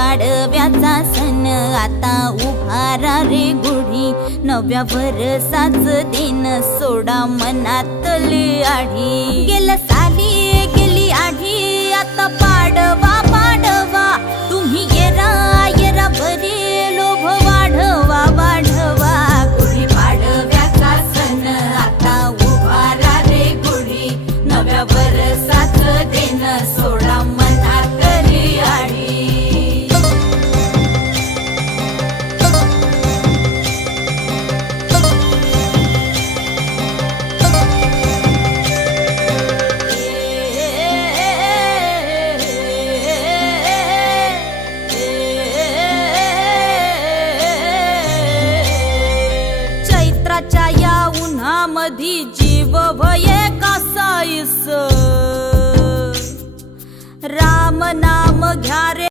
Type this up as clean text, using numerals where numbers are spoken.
पाडव्याचा सण आता उभारा रे गुढी, नव्या वर्षाच दिन सोडा मनातली आढी। गेल्या साली गेली आढी, आता पाडवा पाडवा, तुम्ही येरा येरा बरी लोभ वाढवा वाढवा। गुढी पाडव्याचा सण आता उभारा रे गुढी, नव्या वर्षाच दिन सोडा मनातली आढी। चैत्राच्या या उन्हामधी जीव भये कासाईस, राम नाम घ्या रे